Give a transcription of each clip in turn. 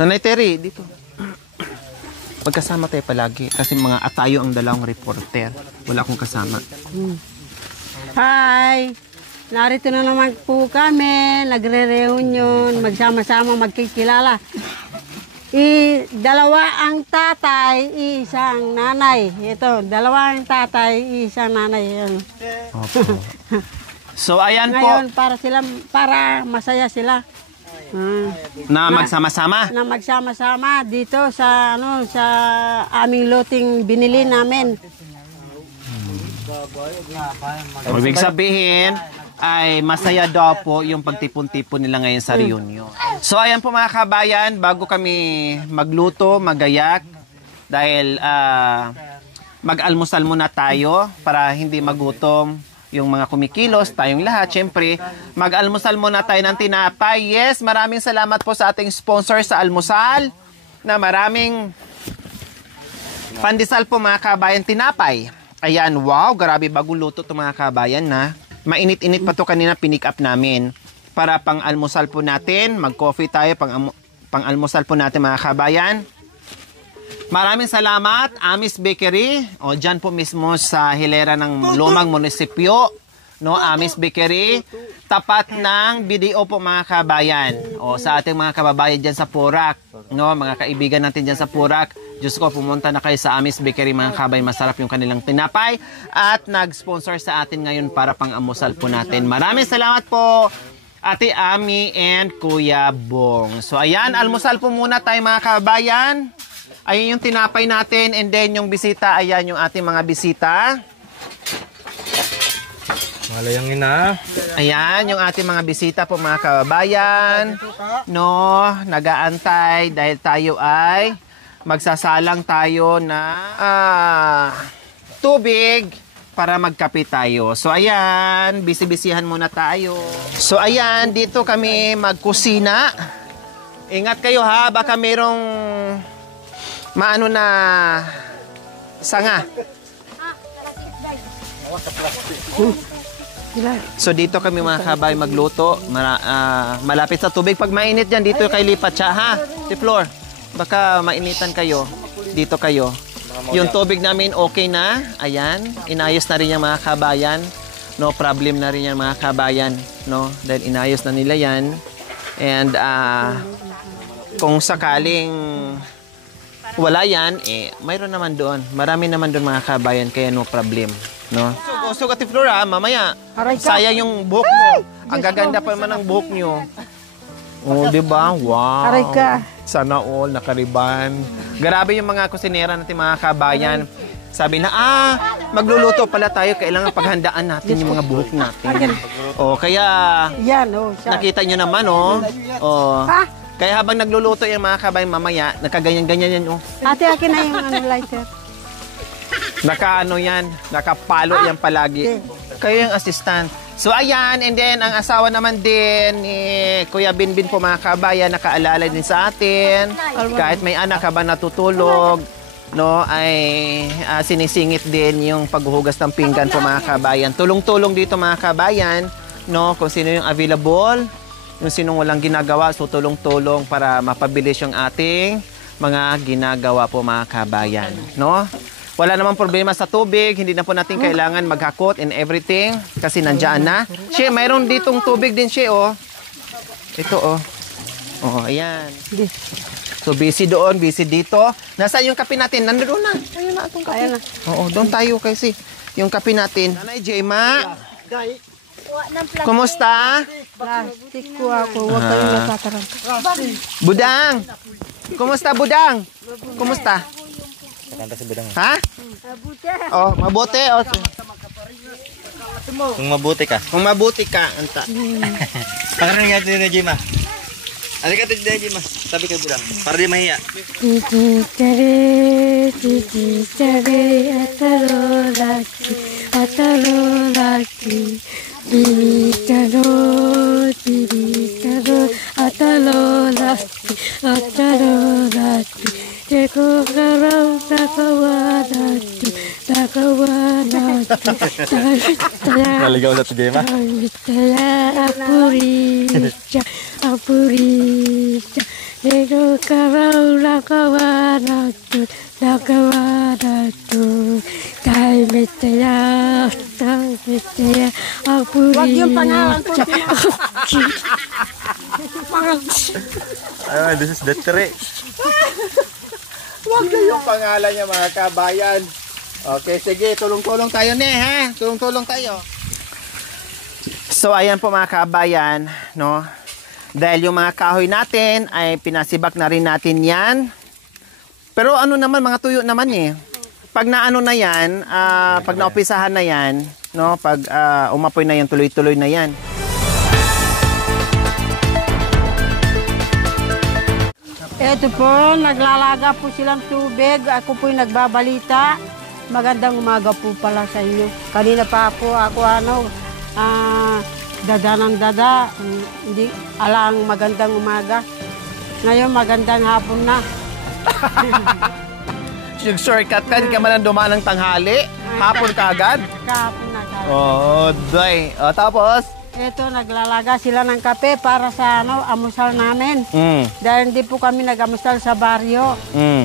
Nanay Terry, dito. Pagkasama tayo palagi kasi mga atayo ang dalawang reporter. Wala akong kasama. Hi! Narito na naman po kami, nagre-reunion, magsama-sama, magkikilala. Dalawa ang tatay, isang nanay. Ito, dalawa ang tatay, isang nanay. Yan. Opo. So, ayan Ngayon, po. para masaya sila. Na magsama-sama? Na magsama-sama dito sa aming loting binili namin. Ibig sabihin ay masaya daw po yung pagtipon-tipon nila ngayon sa reunion. So ayan po mga kabayan, bago kami magluto, magayak, dahil mag-almusal muna tayo para hindi magutom yung mga kumikilos, tayong lahat. Siyempre, mag-almusal muna tayo ng tinapay. Yes, maraming salamat po sa ating sponsor sa almusal na maraming pandesal po mga kabayan, tinapay. Ayan, wow, grabe bagong luto to mga kabayan na. Mainit-init pa to kanina, pinick up namin. Para pang-almusal po natin, mag-coffee tayo, pang-almusal po natin mga kabayan. Maraming salamat, Amis Bakery. O, dyan po mismo sa hilera ng Lumang Munisipyo. No, Amis Bakery. Tapat ng BDO po mga kabayan. O, sa ating mga kababayan dyan sa Purak. No, mga kaibigan natin dyan sa Purak. Diyos ko, pumunta na kayo sa Amis Bakery mga kabayan. Masarap yung kanilang tinapay. At nag-sponsor sa atin ngayon para pang-amusal po natin. Maraming salamat po, Ate Ami and Kuya Bong. So, ayan, almusal po muna tayo mga kabayan. Ayan yung tinapay natin, and then yung bisita, ayan yung ating mga bisita. Malayang ina. Ayan yung ating mga bisita po mga kababayan. No, nag-aantay dahil tayo ay magsasalang tayo na tubig para magkape tayo. So ayan, bisi-bisihan muna tayo. So ayan, dito kami magkusina. Ingat kayo ha, baka merong maano na sanga. So dito kami mga kabay magluto. Malapit sa tubig. Pag mainit yan, dito kayo lipat siya ha. Si Flor, baka mainitan kayo. Dito kayo. Yung tubig namin okay na. Ayan. Inayos na rin yung mga kabayan. No problem na rin yung mga kabayan. No? Dahil inayos na nila yan. And kung sakaling wala yan, mayroon naman doon. Marami naman doon mga kabayan, kaya no problem. No? So, Ate Flora, mamaya, sayang yung buhok mo. Ang gaganda pa naman ng buhok nyo. Oh, di ba? Wow. Aray ka. Sana all, nakariban. Grabe yung mga kusinera natin mga kabayan. Sabi na, magluluto pala tayo, kailangan paghandaan natin yung mga buhok natin. Oh, kaya, Yan, nakita nyo naman, kaya habang nagluluto yung mga kabayan mamaya, nakaganyan-ganyan yan, Ate, akin na yung lighter. Nakaano yan, nakapalo yan palagi. Kayo yung assistant. So ayan, and then ang asawa naman din ni Kuya Binbin po mga kabayan, nakaalala din sa atin. Kahit may anak habang natutulog, no, ay sinisingit din yung paghuhugas ng pinggan po mga kabayan. Tulong-tulong dito mga kabayan, no, kung sino yung available, yung sinong walang ginagawa, so tulong-tulong para mapabilis yung ating mga ginagawa po mga kabayan, no? Wala namang problema sa tubig, hindi na po natin kailangan maghakot and everything kasi nandiyan na. Siya, mayroon ditong tubig din siya, Ito, Oh, ayan. So, busy doon, busy dito. Nasaan yung kape natin? Nandoon na. Ayun na itong kape. Oo, doon tayo kasi yung kape natin. Nanay Jema, kumusta? Plastic ko ako, huwag kayong natatarang. Budang! Kumusta, Budang? Kumusta? Kanta si Budang. Ha? Oh, mabuti. Oh. Kung mabuti ka. Kung mabuti ka, anta. Pakarang nga ito na, Jima. Alika ito na, Jima. Sabi kay Budang. Para di mahiya. Titi chare, ataro laki, Tiri taro, ataro laki, Teko karau takawanati. Naligaw na ito, Jima. Apuricha, Karaw nakawaratut, nakawaratut. Tay metaya, apuri. Wag yung pangalan ko. This is the tree. Huwag na yung pangalan niya mga kabayan. Okay, sige, tulong-tulong tayo ha. Tulong-tulong tayo. So, ayan po mga kabayan, no? Dahil yung mga kahoy natin ay pinasibak na rin natin yan. Pero ano naman, mga tuyo naman eh. Pag naano na yan, pag naopisahan na yan, no? Pag umapoy na yan, tuloy-tuloy na yan. Ito po, naglalaga po silang tubig. Ako po'y nagbabalita. Magandang umaga po pala sa inyo. Kanina pa po ako dada ng dada. Hindi alang magandang umaga. Ngayon magandang hapon na. Shortcut ka, di ka man dumaan ng tanghali. Hapon ka agad. Kahapon na kahapon. Oh, day. Tapos? Ito, naglalaga sila ng kape para sa amusal namin. Dahil hindi po kami nag-amusal sa baryo.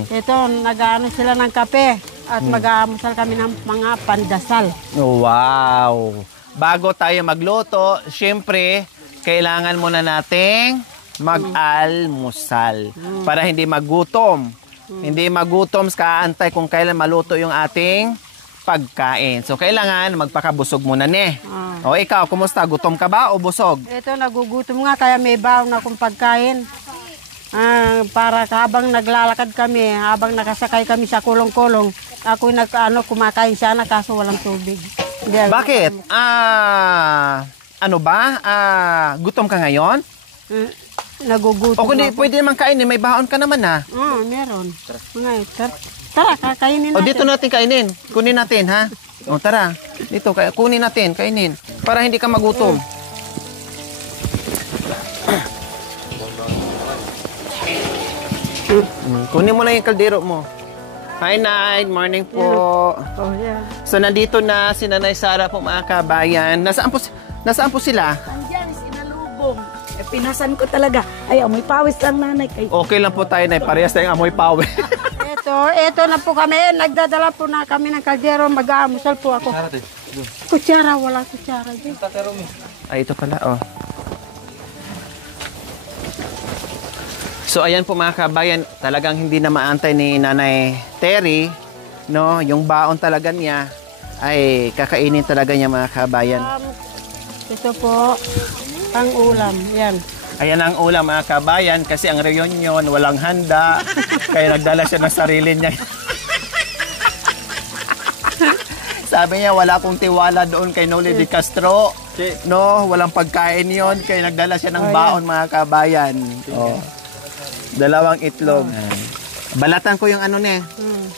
Ito, nag-ano sila ng kape at mag-aamusal kami ng mga pandasal. Wow! Bago tayo magluto, syempre, kailangan muna nating mag-almusal para hindi magutom. Hindi magutom, kaantay kung kailan maluto yung ating pagkain. So, kailangan magpakabusog muna O, ikaw, kumusta? Gutom ka ba o busog? Ito, nagugutom nga, kaya may baon akong pagkain. Para habang naglalakad kami, habang nakasakay kami sa kulong-kulong, ako kumakain sana kaso walang tubig. Bakit? Ano ba? Gutom ka ngayon? Nagugutom O kundi ako. pwede naman kainin, may baon ka naman Meron. Tara, kakainin natin. O dito natin kainin. Kunin natin ha. O tara. Dito, kunin natin, kainin. Para hindi ka magutom. Kunin mo na yung kaldero mo. Hi, Night. Morning po. Oh, yeah. So, nandito na si Nanay Sara po mga kabayan. Nasaan po sila? Andiyan, sinalubong. Pinasan ko talaga. Ay, amoy pawis lang nanay. Okay lang po tayo, Nay. Parehas tayong amoy pawe. Ito na po kami. Nagdadala po na kami ng kaldero. Mag-aamusal po ako. Kutsara, wala kutsara dyan. Ay, ito pala, So, ayan po mga kabayan, talagang hindi na maantay ni Nanay Terry, no? Yung baon talaga niya ay kakainin talaga niya mga kabayan. Ito po, ang ulam. Yan. Ayan ang ulam mga kabayan kasi ang reunion walang handa, kaya nagdala siya ng sarili niya. Sabi niya, wala akong tiwala doon kay Noli de Castro. No, walang pagkain yon, kaya nagdala siya ng baon mga kabayan. Dalawang itlog. Balatan ko yung ano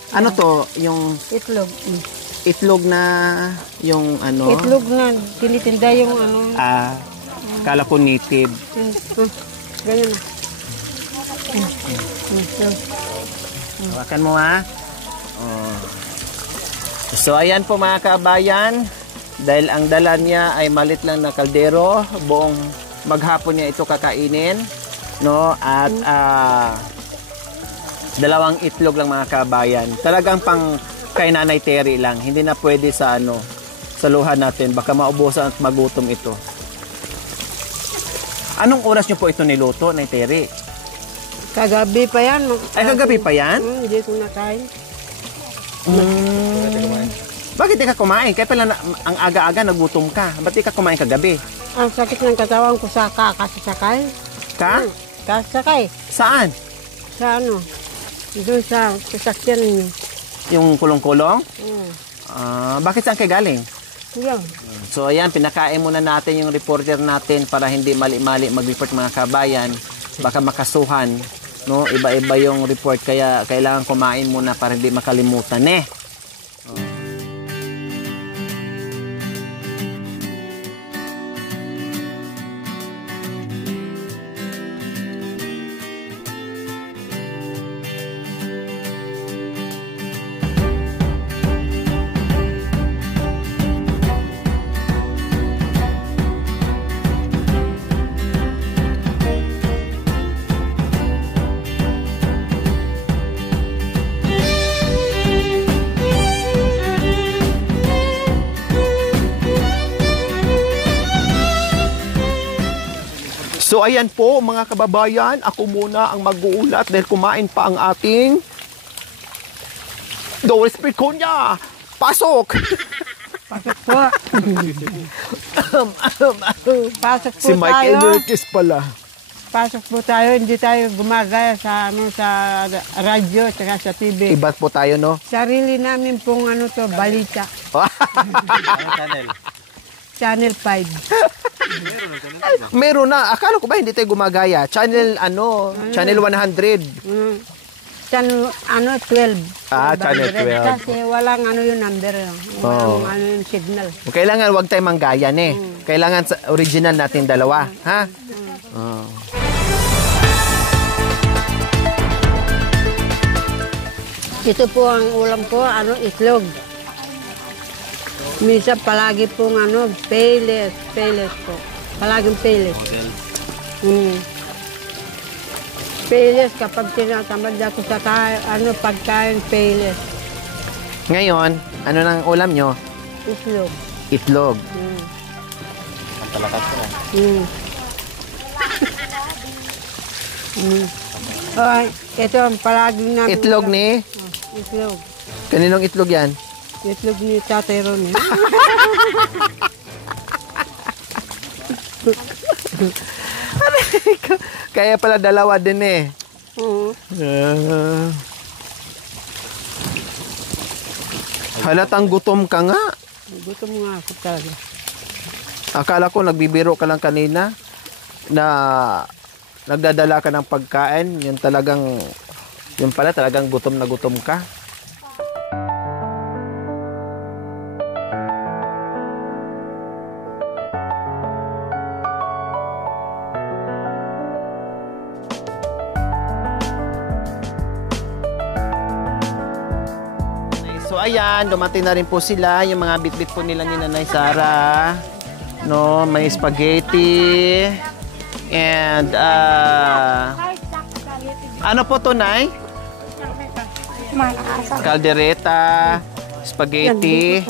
Ano to? Yung Itlog. itlog na yung ano? Itlog na. Tinitinda yung Kala ko native. Ganyan na. Hawakan mo ha. So ayan po mga kabayan. Dahil ang dala niya ay malit lang na kaldero. Buong maghapon niya ito kakainin. No? At dalawang itlog lang mga kabayan. Talagang pang kay Nanay Terry lang. Hindi na pwede sa sa luha natin. Baka maubusan at magutom ito. Anong oras niyo po ito niluto, Nay Terry? Kagabi pa yan. Ay, kagabi pa yan? Hindi ko nakain. Bakit di ka kumain? Kaya pala ang aga-aga nagutom ka. Ba't di ka kumain kagabi? Ang sakit ng katawan ko sa kakasasakay. Ka? Kasakay. Saan? Sa doon sa sasakyan ninyo. Yung kulong-kulong? Bakit saan kayo galing? Yan. So ayan, pinakain muna natin yung reporter natin para hindi mali-mali mag-report mga kabayan. Baka makasuhan. No? Iba-iba yung report kaya kailangan kumain muna para hindi makalimutan So ayan po mga kababayan, ako muna ang mag-uulat dahil kumain pa ang ating Doris Piconia. Pasok! Pasok po. Pasok po Si Michael tayo. Merkis pala. Pasok po tayo. Hindi tayo gumagaya sa radyo at sa TV. Iba po tayo, no? Sarili namin pong balita. Channel. Channel 5. Meron na. Akala ko ba hindi tayo gumagaya? Channel, Channel 100. Channel 12. Channel 12. Kasi walang yung number. Walang yung signal. Kailangan wag tayo manggayan eh. Kailangan sa original natin dalawa. Ha? Ito po ang ulam ko, itlog. Minsan palagi pong payless po. Palaging payless. Payless kapag tinatamad ako sa pagkain payless. Ngayon, ano nang ulam nyo? Itlog. Itlog. Ang talakas ko na. Ito ang palaging namin. Itlog ulam. ni? Itlog. Kaninong itlog yan? Itlog ni Tatay Ronnie. Kaya pala dalawa din eh. Oo. Halatang gutom ka nga. Gutom nga ako talaga. Akala ko nagbibiro ka lang kanina na nagdadala ka ng pagkain. Yun pala talagang gutom na gutom ka. So ayan, dumating na rin po sila, yung mga bitbit po nila ni Nanay Sara. No, may spaghetti. And ano po to, Nay? Caldereta, spaghetti.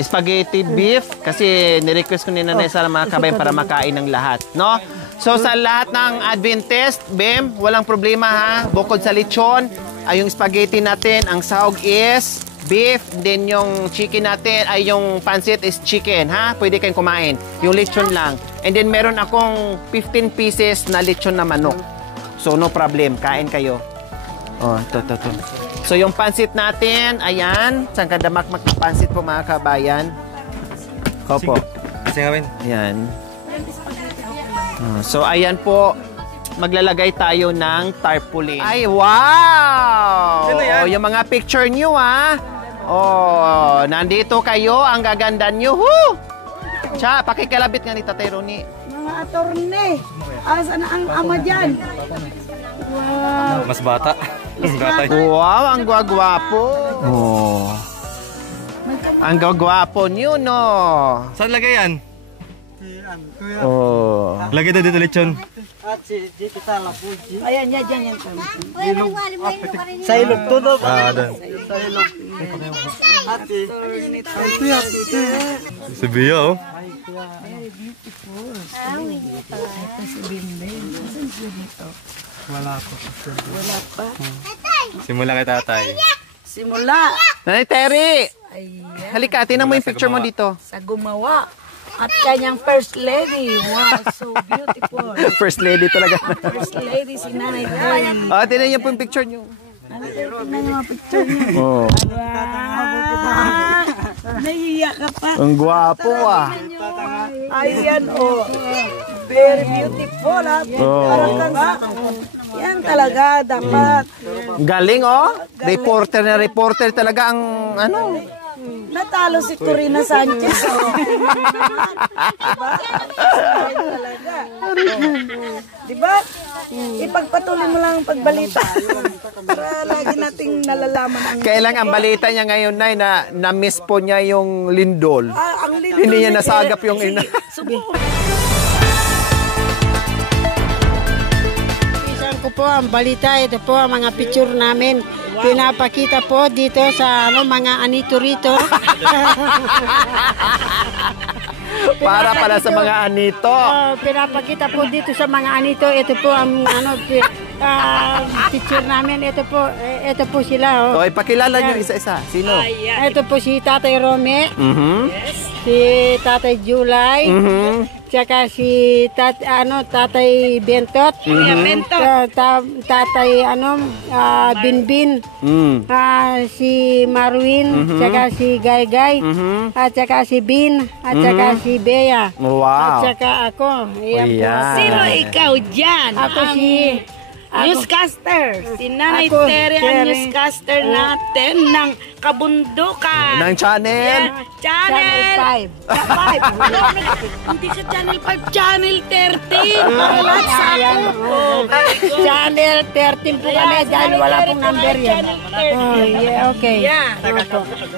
Spaghetti beef kasi nirequest ko ni Nanay Sara mga kabayan para makain ng lahat, no? So sa lahat ng Adventist, Bem, walang problema ha. Bukod sa lechon, ay yung spaghetti natin, ang sahog is beef, then yung chicken natin, ay yung pancit is chicken, ha? Pwede kayong kumain. Yung lechon lang. And then meron akong 15 pieces na lechon na manok. So no problem, kain kayo. Oh, to. So yung pancit natin, ayan, saan ka damakmak na pancit po mga kabayan? Opo. Kasi gawin. Ayan. So ayan po, maglalagay tayo ng tarpaulin. Ay, wow! Sino yan? Oh, yung mga picture nyo, ha? Oh, nandito kayo, ang gaganda nyo. Woo! Cha, pakikalabit nga ni Tatay Ronnie. Mga attorney. Asan ang ama dyan? Wow. Mas bata. Mas bata. Wow, ang gwagwapo. Oh. Ang gwagwapo nyo, no? Saan lagay yan? Oh. Lagay na dito lechon. Ayan, yan. Sa ilog to no. Doon. Si Bia, oh. Simula kay tatay. Simula Nanay Terry! Halika, tinan mo yung picture mo dito. sa gumawa at kanyang first lady. Wow, so beautiful. First lady talaga. First lady si Nanay Terry. Ah, tinan niyo po yung picture nyo. Tingnan yung mga picture niya. Oh. Nahiya ka pa. Ang gwapo, ah. Ayan, oh. Very beautiful, ha? Oh. Yan talaga, dapat. Galing, oh. Reporter na reporter talaga ang, ano. Natalo si Corina Sanchez, oh. Diba? Talaga. Diba? Ipagpatuloy mo lang ang pagbalita. Para lagi nating nalalaman ang... Kailang ang balita niya ngayon, Nay, na na-miss po niya yung lindol. Ang lindol Hindi niya ni- nasagap yung ina. Pisan ko po ang balita. Ito po ang mga picture namin. Pinapakita po dito sa mga anito rito. Para pala sa mga anito. Pinapakita po dito sa mga anito. Ito po ang teacher namin. Ito po sila. So, ipakilala nyo isa-isa. Sino? Ito po si Tatay Rome, si Tatay Julay, tsaka si Tatay Bentot, Tatay Binbin, si Marwin, tsaka si Gaygay, at tsaka si Bin, at tsaka si Bea, Wow. at tsaka ako. Ayan po. Ayan. Sino ikaw dyan? Ako si... Newscaster. Si Nanay Ako, Tere ang Tere. newscaster natin ng kabundukan. Ng channel? Channel 5. 5. Hindi sa Channel 5, Channel 13. Malat sa Ayan. Channel 13 po kami dahil wala pong number yan. Oh, yeah, okay. Yeah.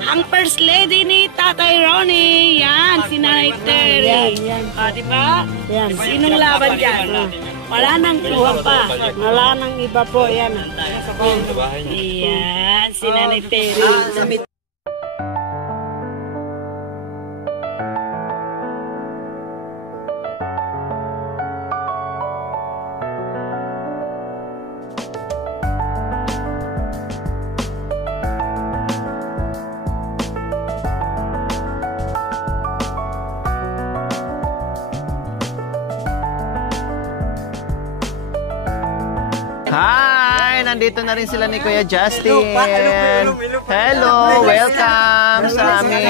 Ang first lady ni Tatay Ronnie. Yan, si Nanay Tere. Yan. Diba? Yan. Sinong laban dyan? Wala nang iba pa. Wala nang iba po. Yan. Yan, si Nanay Tere. Hi! Nandito na rin sila ni Kuya Justin. Hello! Welcome sa aming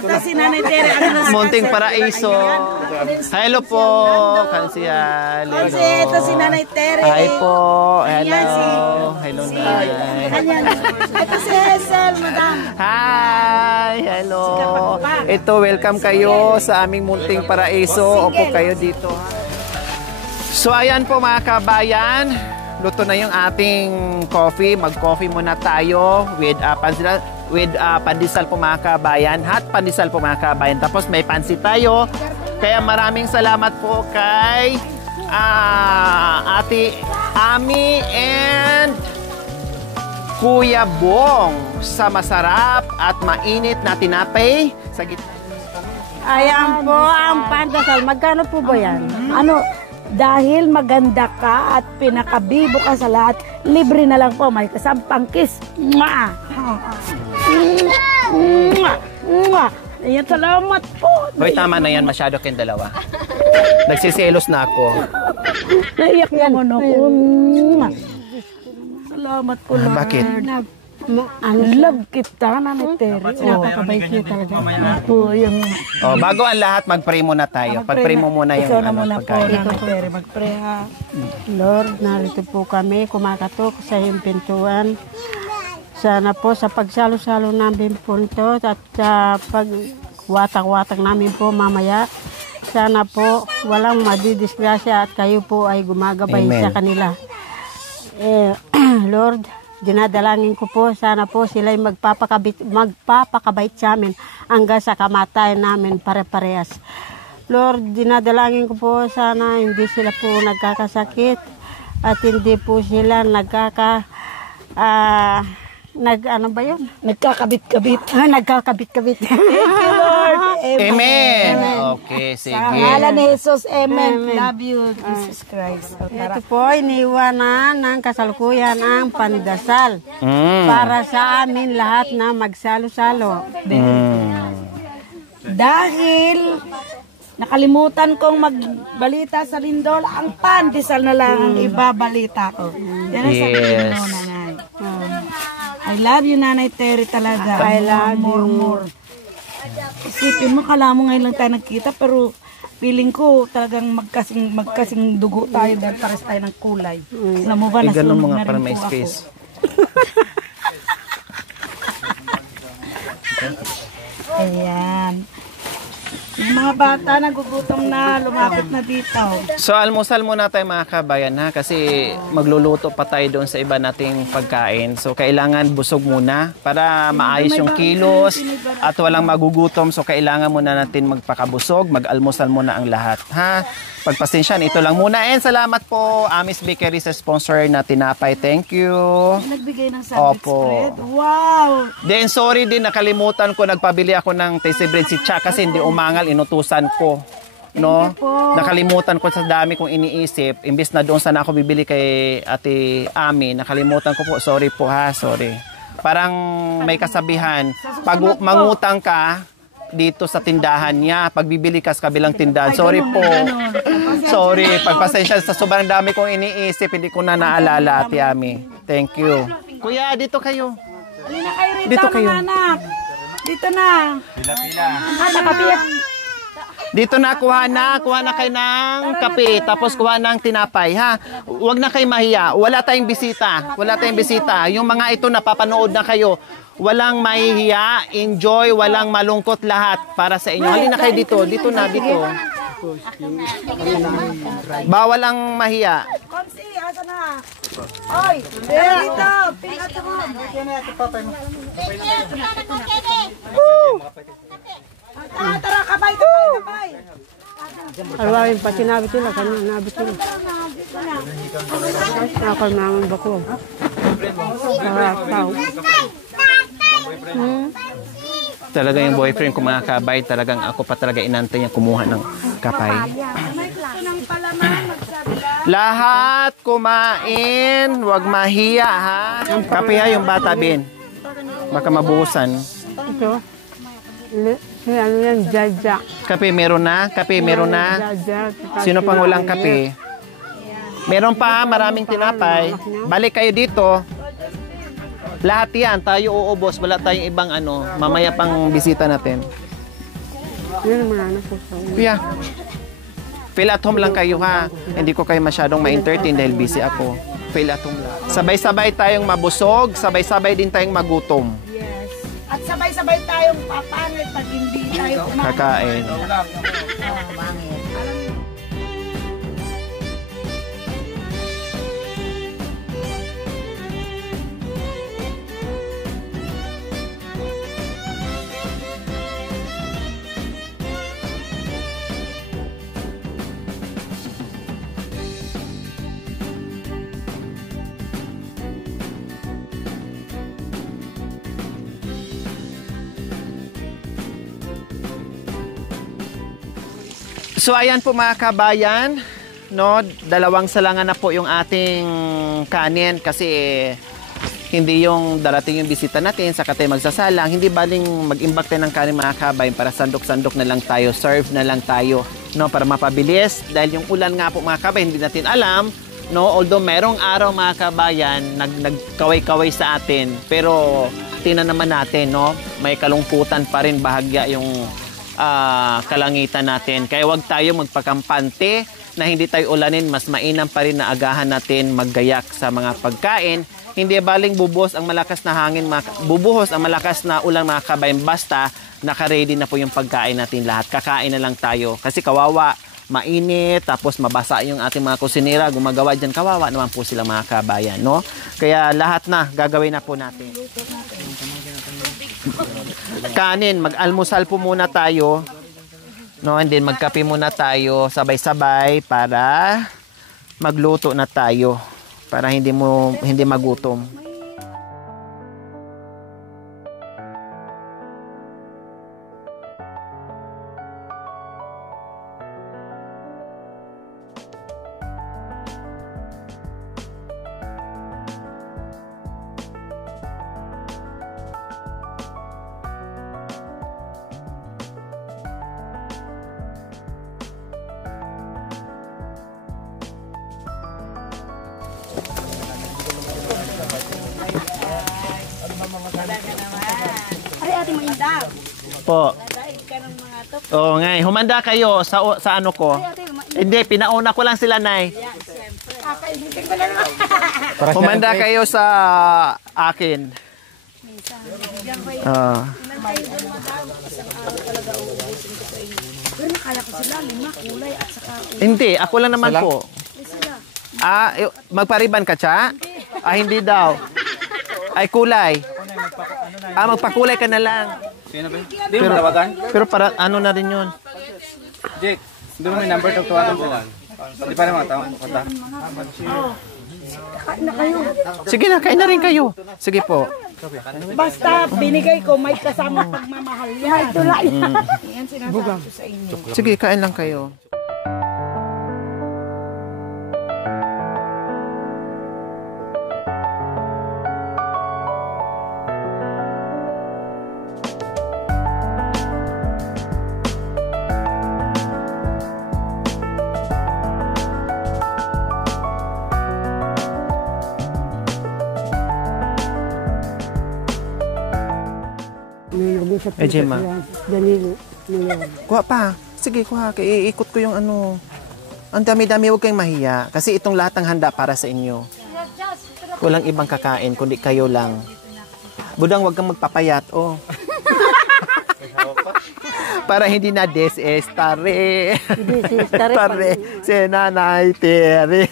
Ito si Nanay Tere. Munting Paraiso. Hello po! Kansiya. Ito si Nanay Tere. Hi po! Hello! Hello, Nay. Ito si Hazel, madam. Hi! Hello! Ito, welcome kayo sa aming Munting Paraiso. Opo kayo dito. So ayan po mga kabayan, luto na yung ating coffee. Mag-coffee muna tayo with pandesal po mga kabayan. Hot pandesal po mga kabayan. Tapos may pansit tayo. Kaya maraming salamat po kay Ate Ami and Kuya Bong sa masarap at mainit na tinapay sa gitna. Ayan po ang pandesal. Magkano po ba yan? Dahil maganda ka at pinakabibo ka sa lahat, libre na lang po. May kasampang kiss. Mwah! Mwah! Mwah! Ayan, salamat po. Hoy, tama na yan. Masyado kayong dalawa. Nagsiselos na ako. Naiyak naman ako. Mwah! Salamat po, Lord. Bakit? Love kita, Nanay Tere. Napakabait niyo talaga. Po, yung... Bago ang lahat, mag-pray muna tayo. Pag-pray mo muna yung Ikaw na muna po, pagkain. Nanay Tere. Mag-pray ha. Lord, narito po kami kumakatok sa iyong pintuan. Sana po sa pagsalo-salo namin po ito at sa pagwatak-watak namin po mamaya, sana po walang madidisgrasya at kayo po ay gumagabay Amen. sa kanila. Lord, dinadalangin ko po, sana po sila ay magpapakabait sa amin hanggang sa kamatayan namin pare-parehas. Lord, dinadalangin ko po, sana hindi sila po nagkakasakit at hindi po sila Nagkakabit-kabit. Nagkakabit-kabit. Lord, Amen. Okay, sige. Sa ngalan ni Jesus, amen. Love you, Jesus Christ. Ito po, iniwanan ng kasalukuyan ang pandasal para sa amin lahat na magsalo-salo. Dahil nakalimutan kong magbalita sa Lindol, ang pandesal na lang ang ibabalita ko. Yan ang sabi Yes. mo, Nanay. I love you, Nanay Tere, talaga. I love you. More. Isipin mo, kala mo ngayon lang tayo nagkita, pero feeling ko talagang magkasing dugo tayo dahil pares tayo ng kulay. Alam mo ba, Ganun nasunog mga na rin para may po ako. space. Ayan. Yung mga bata nagugutom na, lumapit na dito. So almusal muna tayo mga kabayan ha, kasi magluluto pa tayo doon sa iba nating pagkain. So kailangan busog muna para maayos yung kilos at walang magugutom. So kailangan muna natin magpakabusog, mag-almusal muna ang lahat ha. Pagpasensyan, ito lang muna. And salamat po, Amis Bakery sa sponsor na tinapay. Thank you. Nagbigay ng sandwich Opo. bread. Wow! Then sorry din, nakalimutan ko, nagpabili ako ng tasty bread si Cha kasi hindi umangal, inutusan ko. No? Nakalimutan ko sa dami kong iniisip. Imbis na doon sana ako bibili kay Ate Ami, nakalimutan ko po. Sorry po ha, sorry. Parang may kasabihan, pag mangutang ka dito sa tindahan niya, pag bibili ka sa kabilang tindahan. Sorry po. Sorry, pagpasensya sa sobrang dami kong iniisip, hindi ko na naalala, Ate Ami. Thank you. Kuya, dito kayo. Halina kayo rito, Dito kayo. mga anak. Dito na. Pila-pila. Nakapit. Dito na, kuha na kayo ng kape, tapos kuha ng tinapay, ha? Huwag na kayo mahiya. Wala tayong bisita. Wala tayong bisita. Yung mga ito, napapanood na kayo. Walang mahihiya, enjoy, walang malungkot, lahat para sa inyo. Halina kayo dito, dito na, dito. Bawal ang mahiya. Konsi, asa na? Oy, dito. Pingat mo. Tara, kabay. Alwain pa sinabi sila, kanya nabi sila. Ako naman bako. Talaga yung boyfriend ko mga kabay, talagang ako pa talaga inantay niya kumuha ng kapay. Lahat kumain, wag mahiya ha. Kape ha yung bata, Bin. Baka mabuhusan. Ito. Ano yan, jaja. Kape meron na? Kape meron na? Jaja. Sino pang walang kape? Meron pa, maraming tinapay. Balik kayo dito. Lahat yan, tayo uubos. Wala tayong ibang ano. Mamaya pang bisita natin. Yun ang mga anak ko. Kuya, feel at home lang kayo ha. Hindi ko kayo masyadong ma-entertain dahil busy ako. Feel at home lang. Sabay-sabay tayong mabusog, sabay-sabay din tayong magutom. Yes. At sabay-sabay tayong papangit pag hindi tayo Kakain. So ayan po mga kabayan, no, dalawang salangan na po yung ating kanin kasi hindi yung darating yung bisita natin saka tayo magsasalang, hindi baling mag-imbak tayo ng kanin mga kabayan para sandok-sandok na lang tayo, serve na lang tayo, no, para mapabilis dahil yung ulan nga po mga kabayan hindi natin alam, no, although merong araw mga kabayan nagkaway-kaway sa atin pero tingnan naman natin, no, may kalungkutan pa rin bahagya yung kalangitan natin. Kaya wag tayo magpakampante na hindi tayo ulanin, mas mainam pa rin na agahan natin maggayak sa mga pagkain. Hindi baling bubuhos ang malakas na hangin, bubuhos ang malakas na ulan mga kabayan, basta naka-ready na po yung pagkain natin lahat. Kakain na lang tayo. Kasi kawawa, mainit, tapos mabasa yung ating mga kusinera, gumagawa dyan, kawawa naman po sila mga kabayan, no? Kaya lahat na, gagawin na po natin. Kanin, mag-almusal po muna tayo, no? And then magkape muna tayo, sabay-sabay para magluto na tayo, para hindi magutom. Ay, ate mo indaw. Po. Oo nga, humanda kayo sa ano ko. Hindi, pinauna ko lang sila, Nay. Humanda kayo sa akin. Pero nakaya ko sila, 5 kulay at saka... Hindi, ako lang naman po. Magpariban ka, Cha? Hindi daw. Ay, kulay. Magpakulay ka na lang. Pero para ano na rin yun? Jake, doon mo may number to tawagan sila. Di pa rin mga tao. Kain na kayo. Sige na, kain na rin kayo. Sige po. Basta binigay ko, may kasama pagmamahal. Yan, ito lang. Yan sinasabi ko sa inyo. Sige, kain lang kayo. Gemma. Kuha pa. Sige, kuha. Iikot ko yung ano. Ang dami-dami, huwag kayong mahiya. Kasi itong lahat ng handa para sa inyo. Walang ibang kakain, kundi kayo lang. Budang, huwag kang magpapayat, oh. Para hindi na desestare. Tare. Si Nanay Tere.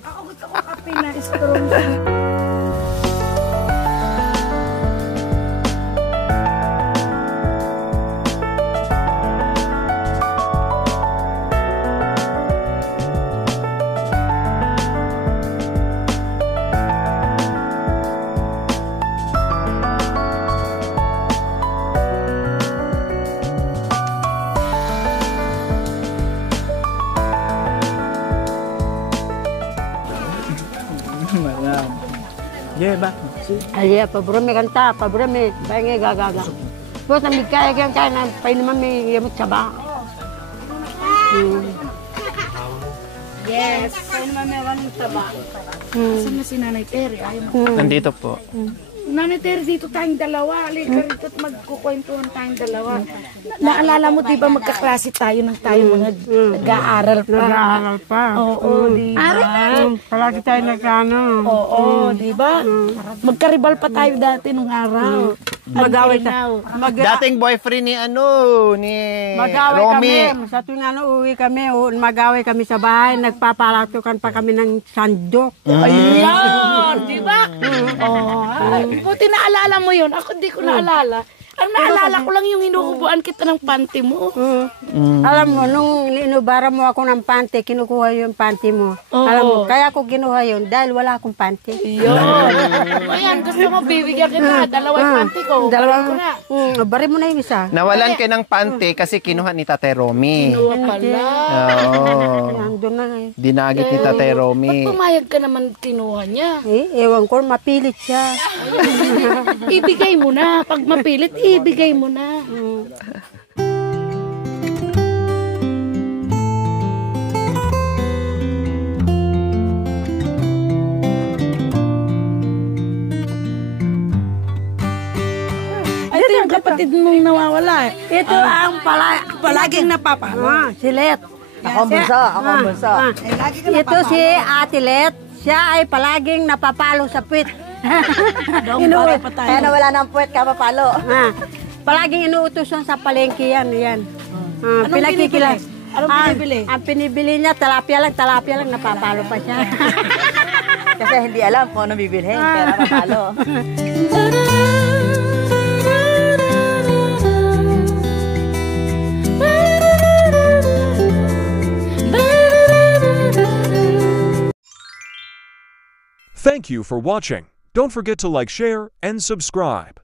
Ako gusto ko kape na strong. Ay, pabrome kanta, pabrome, bayangi gagaga. Terus ambil kaya na pain mami yamut saba. Yes, pain mami walang saba. Saan na si Nanay Tere? Nandito po. Nanay Tere, dito tayong dalawa. Halika rito at magkukwentuhan tayong dalawa. Naalala mo, di ba magkaklase tayo ng tayo mga nag-aaral pa? Nag-aaral pa. Oo, di ba? Palagi tayo nag-ano. Oo, di ba? Magkaribal pa tayo dati nung araw. Magaway Dating boyfriend ni Magaway Romy. kami. Sa tuwing uwi kami, magaway kami sa bahay. Nagpapalatukan pa kami ng sandok. Ayan, di ba? Oo. Buti naalala mo yun. Ako di ko naalala. Ang naalala ko lang yung hinuhubuan kita ng panty mo. Alam mo, nung inubara mo ako ng panty, kinukuha yung panty mo. Alam mo, kaya ako kinuha yun dahil wala akong panty. Yun. Ayan, gusto mo bibigyan kita. Dalawang panty ko. Bari mo na yung isa. Nawalan kayo ng pante kasi kinuha ni Tatay Romy. Kinuha pala. Oo. Nandun na eh. Dinagit ni Tatay Romy. Ba't pumayag ka naman kinuha niya? Ewan ko, mapilit siya. Ibigay mo na. Pag mapilit, ibigay mo na. Ito yung kapatid mong nawawala. Ito ang palaging napapalo. Si Let. Ako ang bunso, ako ang bunso. Ito si Ate Let. Siya ay palaging napapalo sa puwit. Kaya nawala ng puwet ka mapalo. Palaging inuutosan sa palengke yan. Anong binibili? Anong binibili? Ang pinibili niya, talapia lang, napapalo pa siya. Kasi hindi alam kung ano bibilhin, pero mapalo. Thank you for watching. Don't forget to like, share, and subscribe.